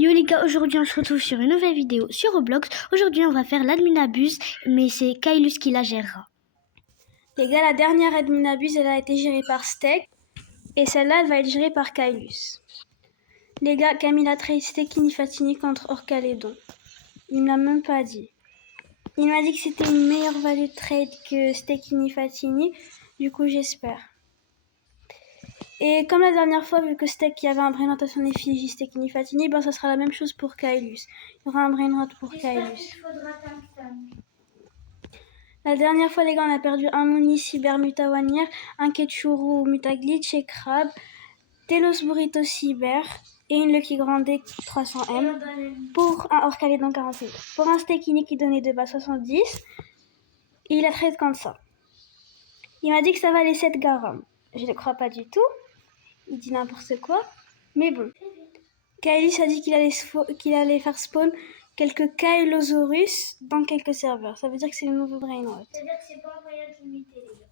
Yo les gars, aujourd'hui on se retrouve sur une nouvelle vidéo sur Roblox. Aujourd'hui on va faire l'adminabuse, mais c'est Kailus qui la gérera. Les gars, la dernière adminabuse, elle a été gérée par Steak. Et celle-là, elle va être gérée par Kailus. Les gars, Camille a trade Stekini Fatini contre Orcalédon. Il me l'a même pas dit. Il m'a dit que c'était une meilleure value de trade que Stekini Fatini. Du coup, j'espère. Et comme la dernière fois, vu que Steak y avait un brainrot à son effigie Stekini Fatini, ben ça sera la même chose pour Kailus. Il y aura un brainrot pour Kailus. La dernière fois, les gars, on a perdu un Mouni Cyber Mutawanier, un Ketchuru Mutaglitch et Crab, Telos Burrito Cyber et une Lucky Grande 300M pour un Orcalédon 48. Pour un Stekini qui donnait 2 bas 70, il a trade comme ça. Il m'a dit que ça valait 7 garam. Je ne crois pas du tout. Il dit n'importe quoi. Mais bon. Kaelis a dit qu'il allait faire spawn quelques Kailosaurus dans quelques serveurs. Ça veut dire que c'est le nouveau brainrot. Ça veut dire que c'est pas un brainrot limité, les gars.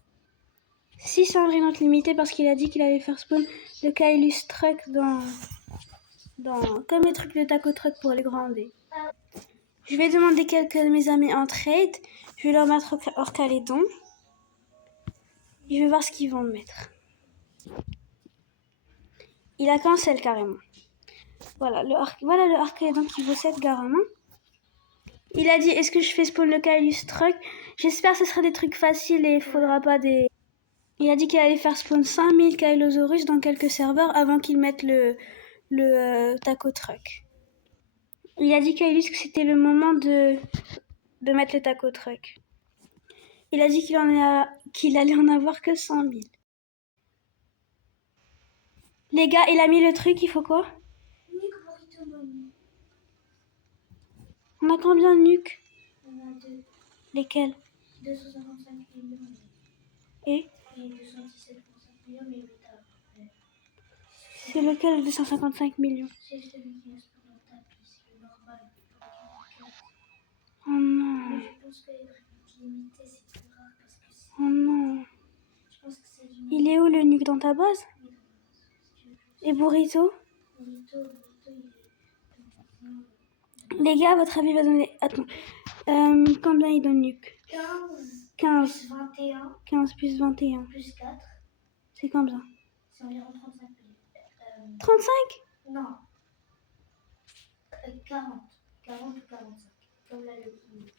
Si, c'est un brainrot limité parce qu'il a dit qu'il allait faire spawn le Kailus Truck dans comme les trucs de Taco Truck pour les grandir. Je vais demander quelques de mes amis en trade. Je vais leur mettre Orcalédon. Je vais voir ce qu'ils vont me mettre. Il a cancel carrément. Voilà le Orcalédon qui vaut 7 garam. Il a dit, est-ce que je fais spawn le Kailus Truck? J'espère que ce sera des trucs faciles et il faudra pas des... Il a dit qu'il allait faire spawn 5000 Kailosaurus dans quelques serveurs avant qu'il mette le Taco Truck. Il a dit Kailus que c'était le moment de mettre le Taco Truck. Il a dit qu'il allait en avoir que 100 000. Les gars, il a mis le truc, il faut quoi? On a combien de nuques? On a 2. Lesquels? 255 millions. Et 217,5 millions, mais c'est lequel 255 millions? c'est celui qui reste pour le tapis, c'est le normal. Oh non. Mais je pense que les trucs limités, c'est plus rare parce que c'est... Oh non. Je pense que c'est du... Il est où le nuque dans ta base? Et Burrito? Burrito, il est... Les gars, à votre avis, va donner... Attends. Combien il donne nuque? 15. Plus 21. 15 plus 21. Plus 4. C'est combien? C'est environ 35 000. 35? Non. 40. 40 ou 45. Comme là, le premier.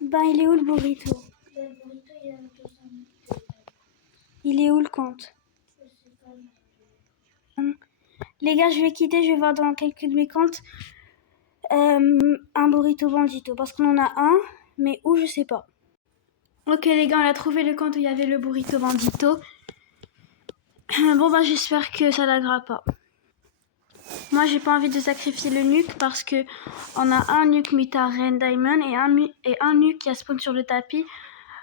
Ben, il est où le Burrito? Le burrito, il est à 200 000. Il est où le compte? Je sais pas. Les gars, je vais quitter, je vais voir dans quelques de mes comptes un Burrito Bandito. Parce qu'on en a un, mais où, je sais pas. Ok les gars, on a trouvé le compte où il y avait le Burrito Bandito. Bon ben j'espère que ça laggera pas. Moi j'ai pas envie de sacrifier le nuque parce que on a un nuque muta Ren Diamond et un nuque qui a spawn sur le tapis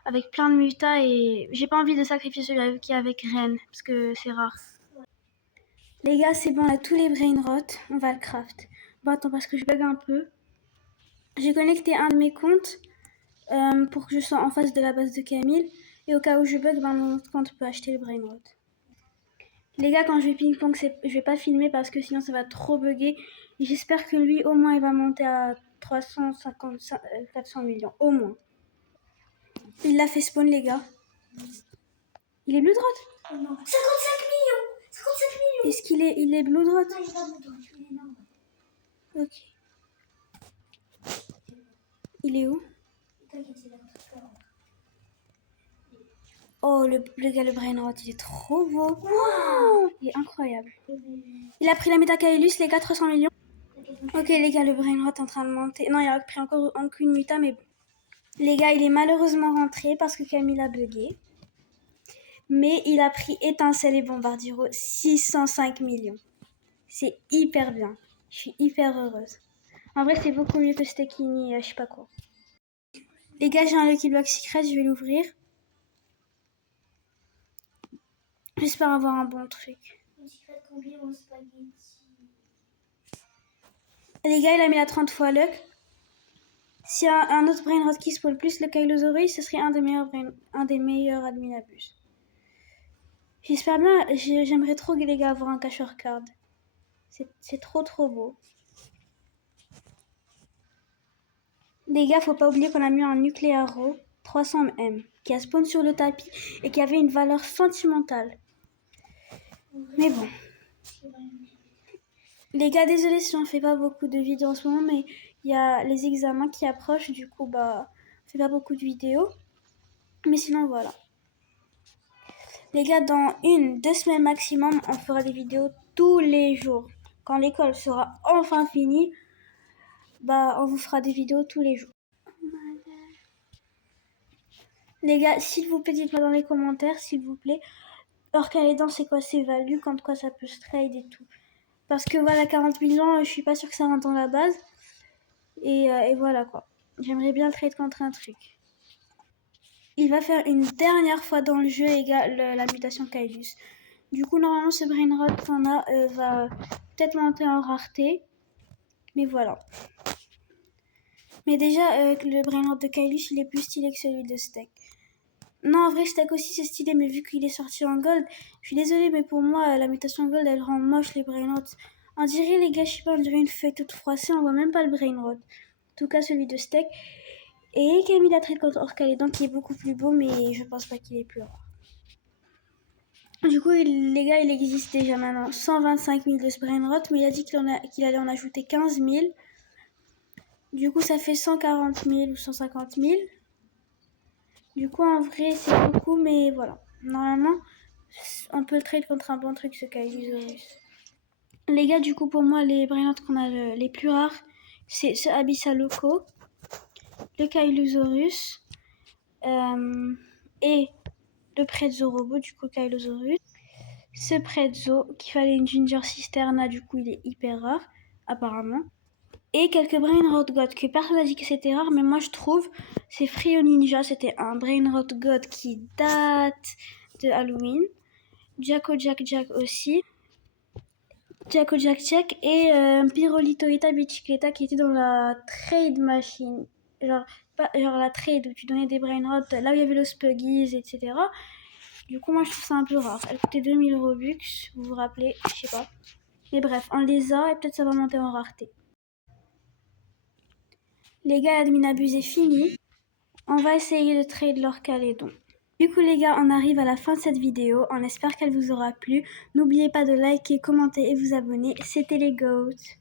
avec plein de mutas et j'ai pas envie de sacrifier celui qui est avec Ren parce que c'est rare. Les gars, c'est bon, on a tous les brainrots, on va le craft. Bon attends parce que je bug un peu. J'ai connecté un de mes comptes pour que je sois en face de la base de Camille et au cas où je bug, ben mon autre compte peut acheter le brainrot. Les gars, quand je vais ping-pong, je vais pas filmer parce que sinon ça va trop bugger. Et j'espère que lui, au moins, il va monter à 400 millions. Au moins. Il l'a fait spawn, les gars. Il est blue drop? Non. 55 millions. 55 millions. Est-ce qu'il est blue drop? Non, il est pas blue drop, il est normal. Ok. Il est où? T'inquiète, il est entre 40. Oh, le gars, le brainrot, il est trop beau. Wow, il est incroyable. Il a pris la méta Kailus, les gars, 300 millions. Ok, les gars, le brainrot est en train de monter. Non, il a pris encore une muta, mais bon. Les gars, il est malheureusement rentré parce que Camille a bugué. Mais il a pris étincelle et bombardiro 605 millions. C'est hyper bien. Je suis hyper heureuse. En vrai, c'est beaucoup mieux que Stekini, je sais pas quoi. Les gars, j'ai un Lucky Block Secret, je vais l'ouvrir. J'espère avoir un bon truc. Une secret combien au spaghetti? Les gars, il a mis la 30 fois luck. Si y a un autre brainrot qui spawn plus le Kailosaurus, ce serait un des meilleurs adminabus. J'espère bien, j'aimerais trop les gars avoir un cacheur card. C'est trop beau. Les gars, faut pas oublier qu'on a mis un Nuclearo 300M qui a spawn sur le tapis et qui avait une valeur sentimentale. Mais bon. Les gars, désolé si on fait pas beaucoup de vidéos en ce moment, mais il y a les examens qui approchent, du coup, on fait pas beaucoup de vidéos. Mais sinon, voilà. Les gars, dans 1-2 semaines maximum, on fera des vidéos tous les jours. Quand l'école sera enfin finie, on vous fera des vidéos tous les jours. Les gars, s'il vous plaît, dites-moi dans les commentaires, s'il vous plaît, Orcalédan, c'est quoi ses values, quand quoi ça peut se trade et tout. Parce que voilà, 40 millions, je suis pas sûre que ça rentre dans la base. Et voilà quoi. J'aimerais bien le trade contre un truc. Il va faire une dernière fois dans le jeu, les gars, la mutation Kailus. Du coup, normalement, ce Brainrot qu'on a va peut-être monter en rareté. Mais voilà. Mais déjà, le Brainrot de Kailus, il est plus stylé que celui de Steak. Non, en vrai, Steak aussi, c'est stylé, mais vu qu'il est sorti en gold, je suis désolée, mais pour moi, la mutation gold, elle rend moche les Brainrots. On dirait, les gars, je sais pas, on dirait une feuille toute froissée, on voit même pas le Brainrot. En tout cas, celui de Steak. Et Camille a trade contre Orcalédan, qui est beaucoup plus beau, mais je pense pas qu'il est plus rare. Du coup, les gars, il existe déjà maintenant 125 000 de ce Brainrot, mais il a dit qu'il allait en ajouter 15 000. Du coup, ça fait 140 000 ou 150 000. Du coup, en vrai, c'est beaucoup, mais voilà. Normalement, on peut le trade contre un bon truc, ce Kailuzorus. Les gars, du coup, pour moi, les Brainrots qu'on a les plus rares, c'est ce Abyssaloco, le Kailuzorus, et le Prezzo Robot, du coup, Kailuzorus. Ce Prezzo, qui fallait une Ginger Cisterna, du coup, il est hyper rare, apparemment. Et quelques Brainrot God, que personne n'a dit que c'était rare, mais moi je trouve, c'est Frio Ninja, c'était un Brainrot God qui date de Halloween. Jacko Jack Jack aussi. Jacko Jack Jack et Pyrolito Ita Bicicleta qui était dans la trade machine. Genre la trade où tu donnais des Brainrot, là où il y avait le Spuggies, etc. Du coup, moi je trouve ça un peu rare. Elle coûtait 2000 Robux, vous vous rappelez, je sais pas. Mais bref, on les a et peut-être ça va monter en rareté. Les gars, l'admin abuse est fini. On va essayer de trade l'Orcalédon. Du coup les gars, on arrive à la fin de cette vidéo. On espère qu'elle vous aura plu. N'oubliez pas de liker, commenter et vous abonner. C'était les GOATs.